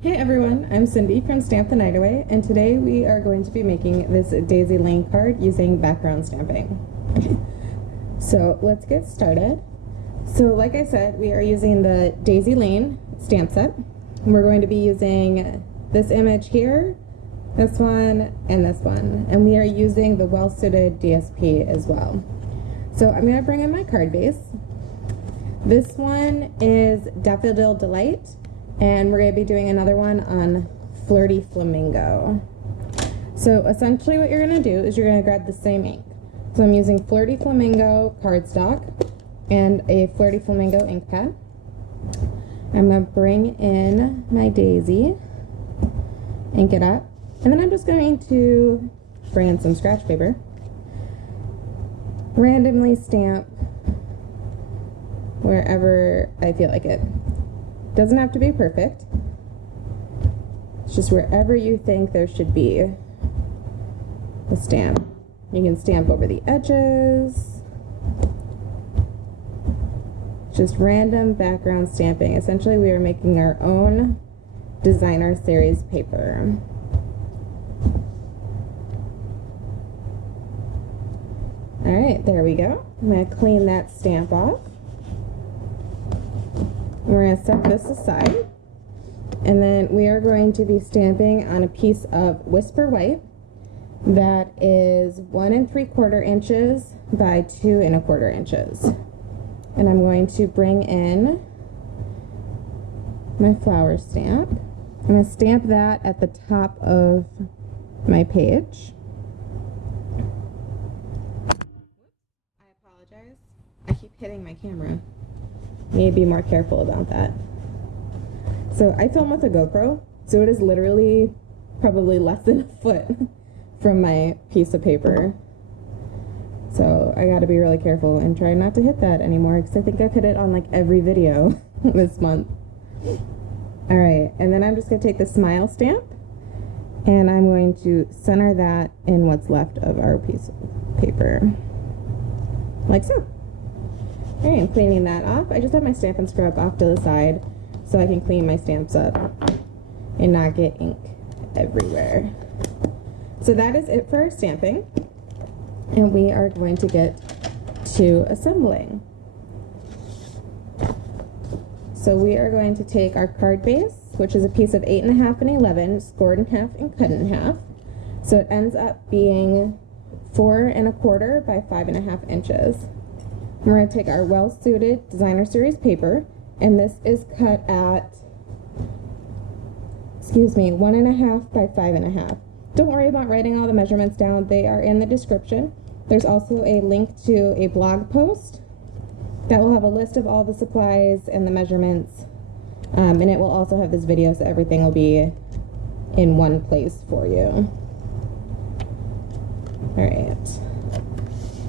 Hey everyone, I'm Cindy from Stamp the Night Away, and today we are going to be making this Daisy Lane card using background stamping. So let's get started. So like I said, we are using the Daisy Lane stamp set. We're going to be using this image here, this one, and this one. And we are using the well-suited DSP as well. So I'm going to bring in my card base. This one is Daffodil Delight. And we're going to be doing another one on Flirty Flamingo. So essentially what you're going to do is you're going to grab the same ink. So I'm using Flirty Flamingo cardstock and a Flirty Flamingo ink pad. I'm going to bring in my daisy, ink it up, and then I'm just going to bring in some scratch paper, randomly stamp wherever I feel like it. Doesn't have to be perfect. It's just wherever you think there should be a stamp. You can stamp over the edges. Just random background stamping. Essentially, we are making our own designer series paper. Alright, there we go. I'm going to clean that stamp off. We're going to set this aside, and then we are going to be stamping on a piece of Whisper White that is 1 3/4 inches by 2 1/4 inches. And I'm going to bring in my flower stamp. I'm going to stamp that at the top of my page. I apologize. I keep hitting my camera. Need to be more careful about that. So I film with a GoPro, so it is literally probably less than a foot from my piece of paper. So I gotta be really careful and try not to hit that anymore, because I think I've hit it on like every video this month. Alright, and then I'm just gonna take the smile stamp and I'm going to center that in what's left of our piece of paper. Like so. Alright, I'm cleaning that off. I just have my Stampin' Scrub off to the side so I can clean my stamps up and not get ink everywhere. So that is it for our stamping. And we are going to get to assembling. So we are going to take our card base, which is a piece of 8 1/2 and 11, scored in half and cut in half. So it ends up being 4 1/4 by 5 1/2 inches. We're going to take our well-suited designer series paper, and this is cut at, 1 1/2 by 5 1/2. Don't worry about writing all the measurements down. They are in the description. There's also a link to a blog post that will have a list of all the supplies and the measurements, and it will also have this video, so everything will be in one place for you. Alright.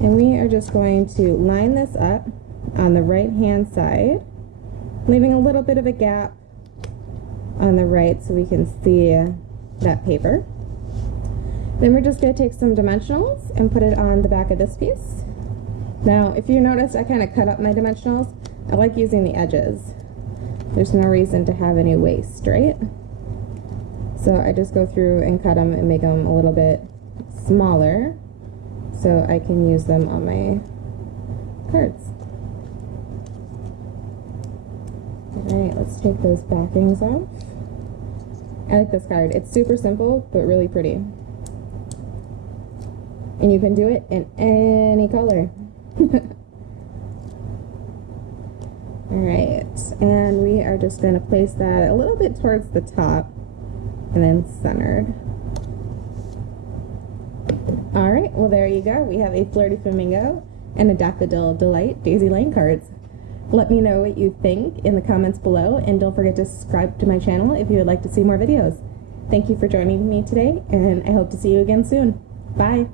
And we are just going to line this up on the right hand side, leaving a little bit of a gap on the right so we can see that paper. Then we're just going to take some dimensionals and put it on the back of this piece. Now, if you notice, I kind of cut up my dimensionals. I like using the edges. There's no reason to have any waste, right? So I just go through and cut them and make them a little bit smaller, so I can use them on my cards. Alright, let's take those backings off. I like this card. It's super simple, but really pretty. And you can do it in any color. Alright, and we are just going to place that a little bit towards the top and then centered. Alright, well there you go. We have a Flirty Flamingo and a Daffodil Delight Daisy Lane cards. Let me know what you think in the comments below, and don't forget to subscribe to my channel if you would like to see more videos. Thank you for joining me today, and I hope to see you again soon. Bye!